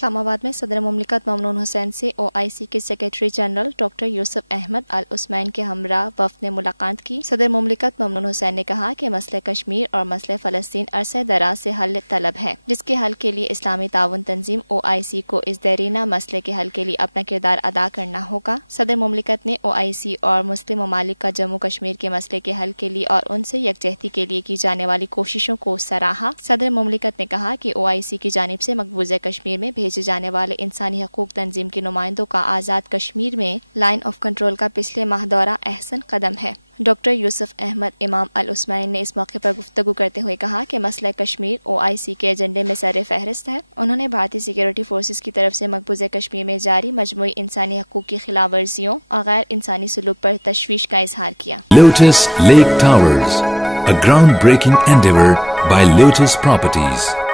اسلام آباد میں صدر مملکت ممنون حسین سے OIC کے سیکریٹری جنرل ڈاکٹر یوسف احمد العثمین کے ہمراہ وفد نے ملاقات کی۔ صدر مملکت ممنون حسین نے کہا کہ مسئلہ کشمیر اور مسئلہ فلسطین عرصہ دراز سے حل طلب ہے، جس کے حل کے لیے اسلامی تعاون تنظیم OIC کو اس دیرینہ مسئلے کے حل کے لیے اپنا کردار ادا کرنا ہوگا۔ صدر مملکت نے OIC اور مسلم ممالک کا جموں کشمیر کے مسئلے کے حل کے لیے اور ان سے یکجہتی کے لیے کی جانے والی کوششوں کو سراہا۔ صدر مملکت نے کہا کہ OIC کی جانب سے مقبوضہ کشمیر میں بھیجے جانے والے انسانی حقوق تنظیم کے نمائندوں کا آزاد کشمیر میں لائن آف کنٹرول کا پچھلے ماہ دورہ احسن قدم ہے۔ ڈاکٹر یوسف احمد امام العثمین نے اس موقع پر گفتگو کرتے ہوئے کہا کہ مسئلہ کشمیر OIC کے ایجنڈے میں سر فہرست ہے۔ انہوں نے بھارتی سیکیورٹی فورسز کی طرف سے مقبوضہ کشمیر میں جاری مجموعی انسانی حقوق کی خلاف ورزیوں اور غیر انسانی سلوک پر تشویش کا اظہار کیا۔ Lotus Lake Towers, a groundbreaking endeavor by Lotus Properties.